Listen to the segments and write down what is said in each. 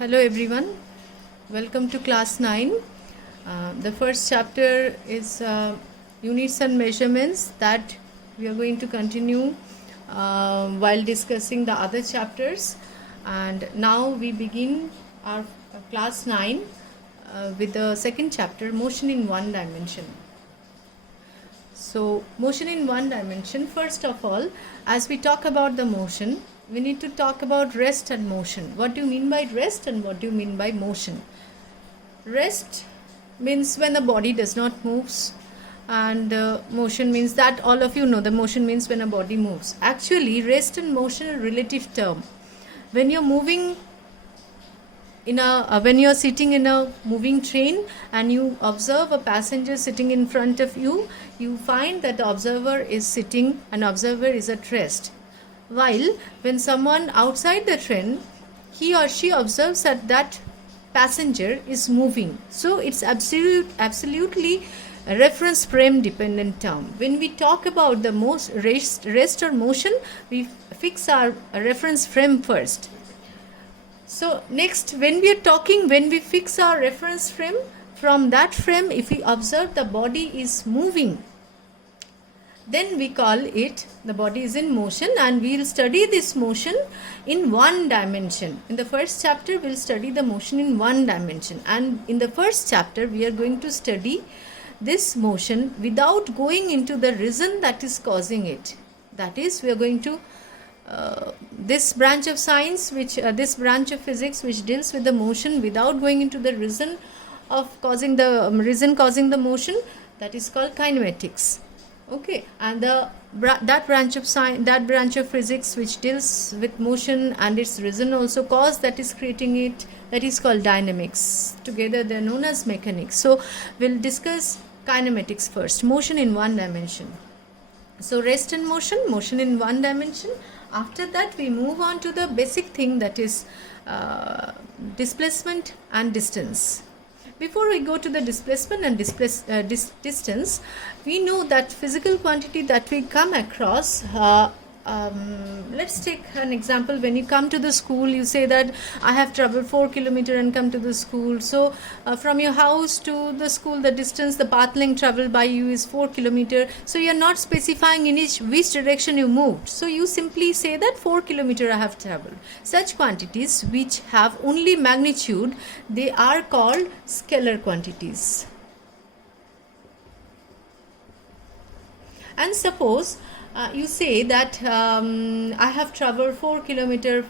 Hello everyone, welcome to class 9. The first chapter is units and measurements that we are going to continue while discussing the other chapters. And now we begin our class 9 with the second chapter, motion in one dimension. So motion in one dimension, first of all, as we talk about the motion, we need to talk about rest and motion. What do you mean by rest and what do you mean by motion? Rest means when the body does not moves, and motion means that all of you know the motion means when a body moves. Actually, rest and motion are relative term. When you're moving when you're sitting in a moving train and you observe a passenger sitting in front of you, you find that the observer is sitting and observer is at rest. While when someone outside the train, he or she observes that passenger is moving. So it's absolutely a reference frame dependent term. When we talk about the most rest or motion, we fix our reference frame first. So next, when we fix our reference frame, from that frame, if we observe the body is moving, then we call it the body is in motion, and we will study this motion in one dimension. In the first chapter, we will study the motion in one dimension, and in the first chapter, we are going to study this motion without going into the reason that is causing it. That is, we are going to this branch of science, this branch of physics, which deals with the motion without going into the reason of causing the motion, that is called kinematics. Okay, and that branch of physics which deals with motion and its reason also cause that is creating it, that is called dynamics. Together they are known as mechanics. So we'll discuss kinematics first, motion in one dimension. So rest and motion in one dimension. After that we move on to the basic thing, that is displacement and distance. Before we go to the displacement and distance, we know that physical quantity that we come across, let's take an example. When you come to the school, you say that I have traveled 4 kilometers and come to the school. So from your house to the school, the distance, the path length traveled by you is 4 kilometers. So you are not specifying in which direction you moved. So you simply say that 4 kilometers I have traveled. Such quantities which have only magnitude, they are called scalar quantities. And suppose you say that I have traveled 4 kilometers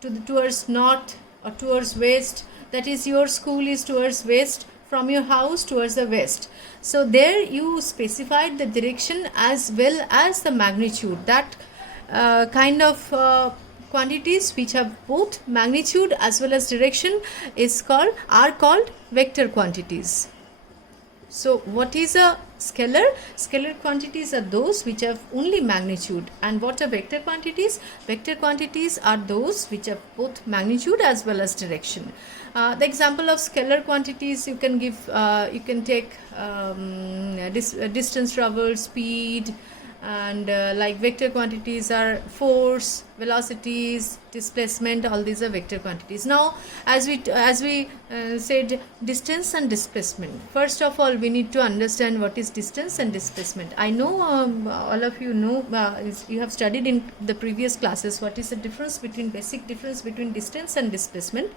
towards north or towards west, that is your school is towards west, from your house towards the west. So there you specified the direction as well as the magnitude. That kind of quantities which have both magnitude as well as direction are called vector quantities. So what is a scalar? Scalar quantities are those which have only magnitude. And what are vector quantities? Vector quantities are those which have both magnitude as well as direction. The example of scalar quantities you can give, you can take distance traveled, speed, and like vector quantities are force, velocities, displacement. All these are vector quantities. Now as we said, distance and displacement. First of all, we need to understand what is distance and displacement. I know all of you know, you have studied in the previous classes what is the basic difference between distance and displacement.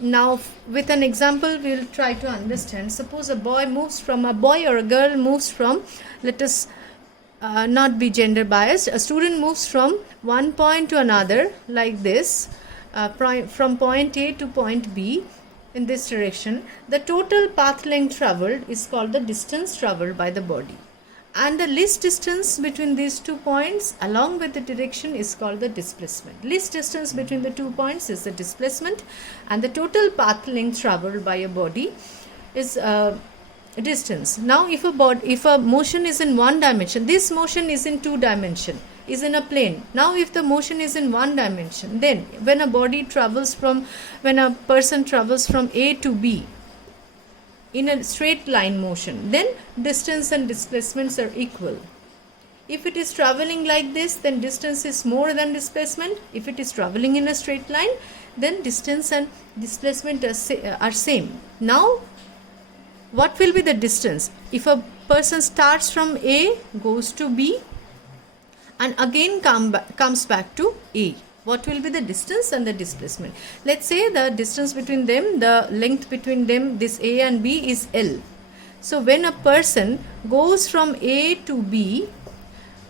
Now with an example we will try to understand. Suppose a boy or a girl moves from, let us not be gender biased, a student moves from one point to another like this, from point A to point B in this direction. The total path length traveled is called the distance traveled by the body, and the least distance between these 2 points along with the direction is called the displacement. Least distance between the 2 points is the displacement, and the total path length traveled by a body is distance. Now if a motion is in one dimension, this motion is in 2 dimension, is in a plane. Now if the motion is in one dimension, then when a person travels from A to B in a straight line motion, then distance and displacements are equal. If it is traveling like this, then distance is more than displacement. If it is traveling in a straight line, then distance and displacement are same. Now, what will be the distance? If a person starts from A, goes to B, and again comes back to A, what will be the distance and the displacement? Let's say the distance between them, the length between them, this A and B is L. So when a person goes from A to B,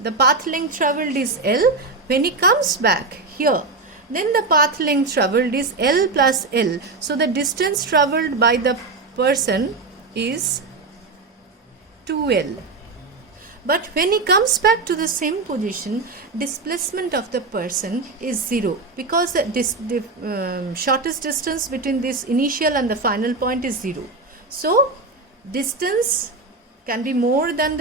the path length traveled is L. When he comes back here, then the path length traveled is L plus L. So the distance traveled by the person is 2L. But when he comes back to the same position, displacement of the person is 0, because the shortest distance between this initial and the final point is 0. So distance can be more than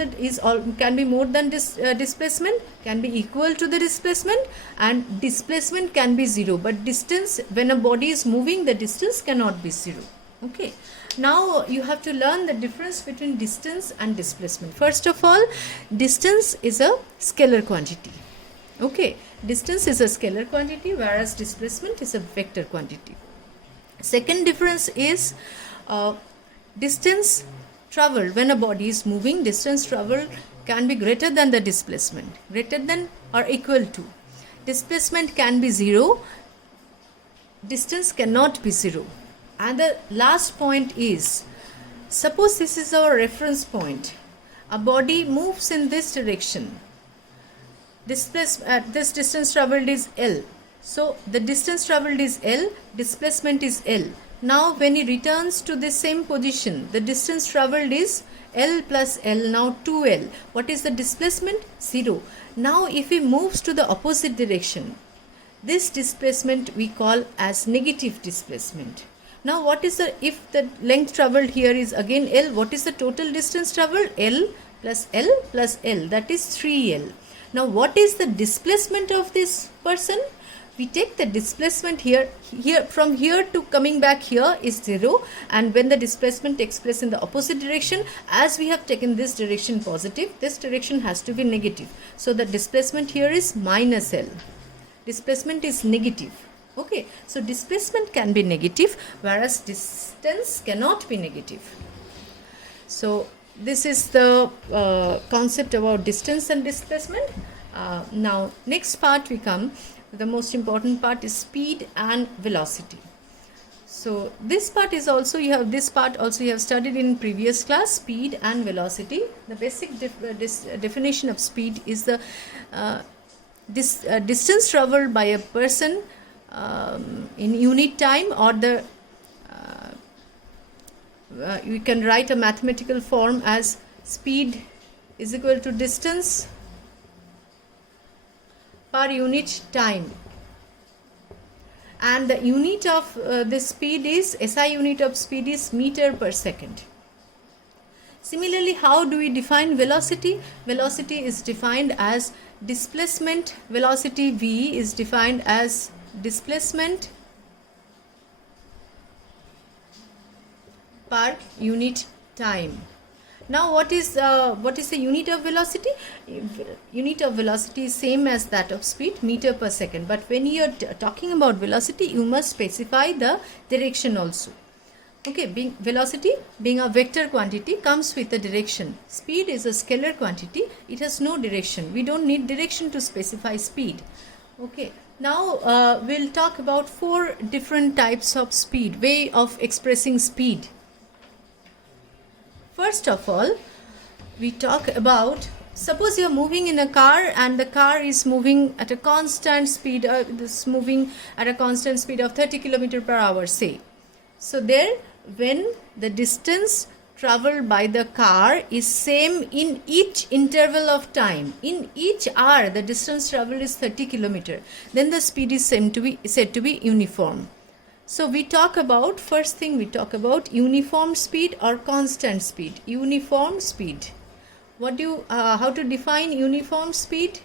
displacement, can be equal to the displacement, and displacement can be 0. But distance, when a body is moving, the distance cannot be 0. Okay. Now you have to learn the difference between distance and displacement. First of all, distance is a scalar quantity. Okay, distance is a scalar quantity, whereas displacement is a vector quantity. Second difference is distance traveled. When a body is moving, distance traveled can be greater than the displacement, greater than or equal to. Displacement can be 0, distance cannot be 0. And the last point is, suppose this is our reference point. A body moves in this direction. This distance traveled is L. So the distance traveled is L, displacement is L. Now when he returns to the same position, the distance traveled is L plus L, now 2L. What is the displacement? 0. Now if he moves to the opposite direction, this displacement we call as negative displacement. Now what is if the length traveled here is again L, what is the total distance traveled? L plus L plus L, that is 3L. Now what is the displacement of this person? We take the displacement here from here to coming back here is 0, and when the displacement takes place in the opposite direction, as we have taken this direction positive, this direction has to be negative. So the displacement here is minus L. Displacement is negative. Okay, so displacement can be negative, whereas distance cannot be negative. So this is the concept about distance and displacement. Now next part we come, the most important part is speed and velocity. So this part is also, you have studied in previous class, speed and velocity. The basic definition of speed is the distance traveled by a person in unit time, or the you can write a mathematical form as speed is equal to distance per unit time, and the unit of this speed is, SI unit of speed is meter per second. Similarly, how do we define velocity? Velocity is defined as displacement. Velocity V is defined as displacement per unit time. Now what is the unit of velocity? Unit of velocity is same as that of speed, meter per second. But when you are talking about velocity, you must specify the direction also. Okay, velocity being a vector quantity comes with a direction. Speed is a scalar quantity. It has no direction. We don't need direction to specify speed. Okay. Now we'll talk about 4 different types of speed, way of expressing speed. First of all, we talk about, suppose you are moving in a car and the car is moving at a constant speed, moving at a constant speed of 30 km per hour, say. So there, when the distance traveled by the car is same in each interval of time, in each hour the distance traveled is 30 km, then the speed is said to be uniform. So we talk about, first thing we talk about uniform speed or constant speed. Uniform speed. How to define uniform speed?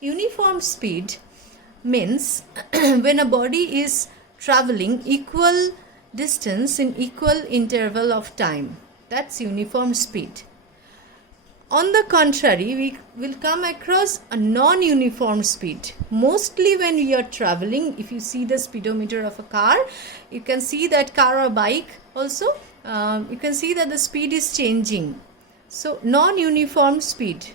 Uniform speed means when a body is traveling equal distance in equal interval of time. That's uniform speed. On the contrary, we will come across a non-uniform speed. Mostly when we are traveling, if you see the speedometer of a car, you can see that car or bike also, you can see that the speed is changing. So non-uniform speed.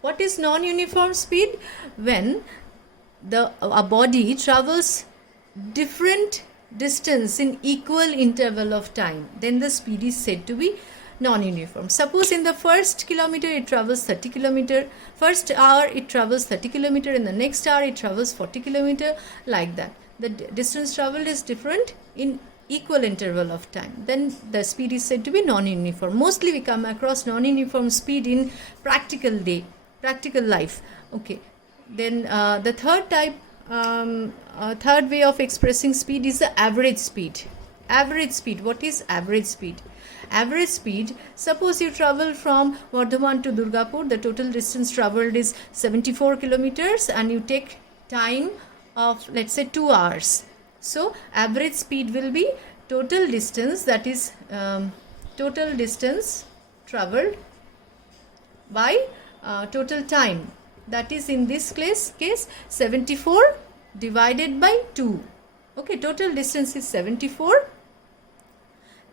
What is non-uniform speed? When a body travels different distance in equal interval of time, then the speed is said to be non-uniform. Suppose in the first kilometer it travels 30 kilometer, first hour it travels 30 kilometer, in the next hour it travels 40 kilometer, like that. The distance traveled is different in equal interval of time, then the speed is said to be non-uniform. Mostly we come across non-uniform speed in practical life. Okay, then the third type, third way of expressing speed is the average speed. Average speed. What is average speed? Average speed, suppose you travel from Vardhaman to Durgapur, the total distance traveled is 74 kilometers and you take time of, let's say, 2 hours. So average speed will be total distance, that is total distance traveled by total time, that is in this case 74 divided by 2. Okay, total distance is 74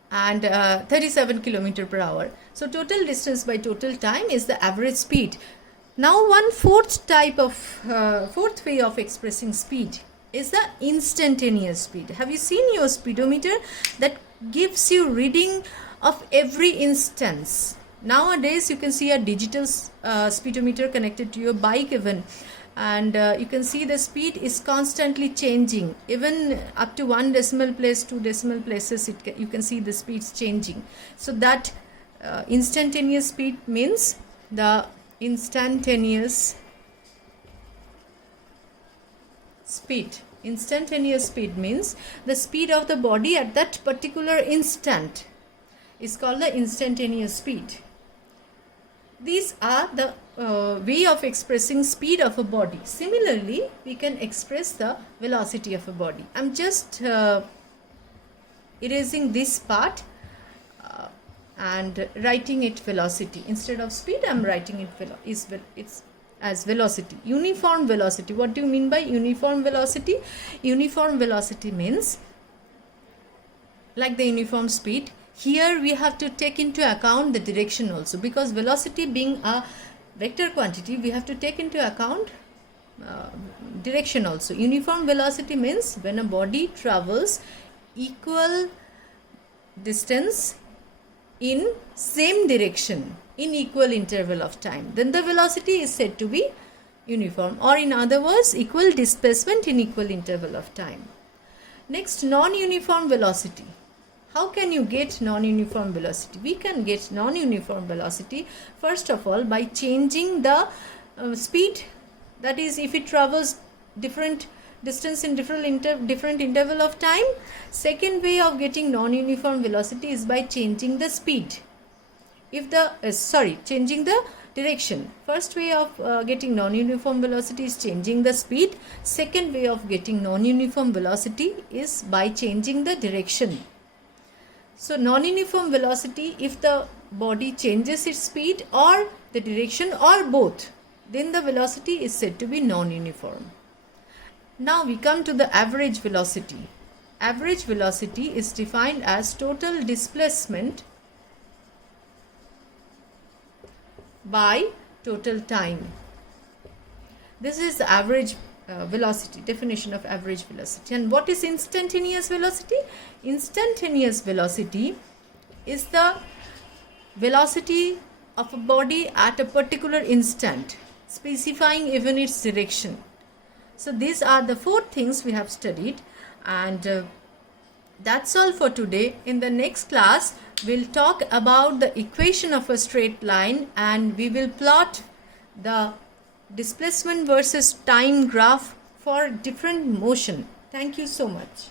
and 37 kilometer per hour. So total distance by total time is the average speed. Now one fourth way of expressing speed is the instantaneous speed. Have you seen your speedometer that gives you reading of every instance? Nowadays you can see a digital speedometer connected to your bike even, and you can see the speed is constantly changing, even up to 1 decimal place, 2 decimal places you can see the speeds changing. So that instantaneous speed means the instantaneous speed. Instantaneous speed means the speed of the body at that particular instant is called the instantaneous speed. These are the way of expressing speed of a body. Similarly, we can express the velocity of a body. I'm just erasing this part and writing it velocity. Instead of speed, I'm writing it it's as velocity. Uniform velocity. What do you mean by uniform velocity? Uniform velocity means, like the uniform speed, here we have to take into account the direction also, because velocity being a vector quantity, we have to take into account direction also. Uniform velocity means when a body travels equal distance in same direction in equal interval of time, then the velocity is said to be uniform, or in other words, equal displacement in equal interval of time. Next, non-uniform velocity. How can you get non-uniform velocity? We can get non-uniform velocity first of all by changing the speed, that is if it travels different distance in different interval of time. Second way of getting non-uniform velocity is by changing the speed. If the changing the direction. First way of getting non-uniform velocity is changing the speed. Second way of getting non-uniform velocity is by changing the direction. So non-uniform velocity, if the body changes its speed or the direction or both, then the velocity is said to be non-uniform. Now we come to the average velocity. Average velocity is defined as total displacement by total time. This is the average velocity, definition of average velocity. And what is instantaneous velocity? Instantaneous velocity is the velocity of a body at a particular instant, specifying even its direction. So these are the 4 things we have studied, and that's all for today. In the next class, we'll talk about the equation of a straight line, and we will plot the displacement versus time graph for different motion. Thank you so much.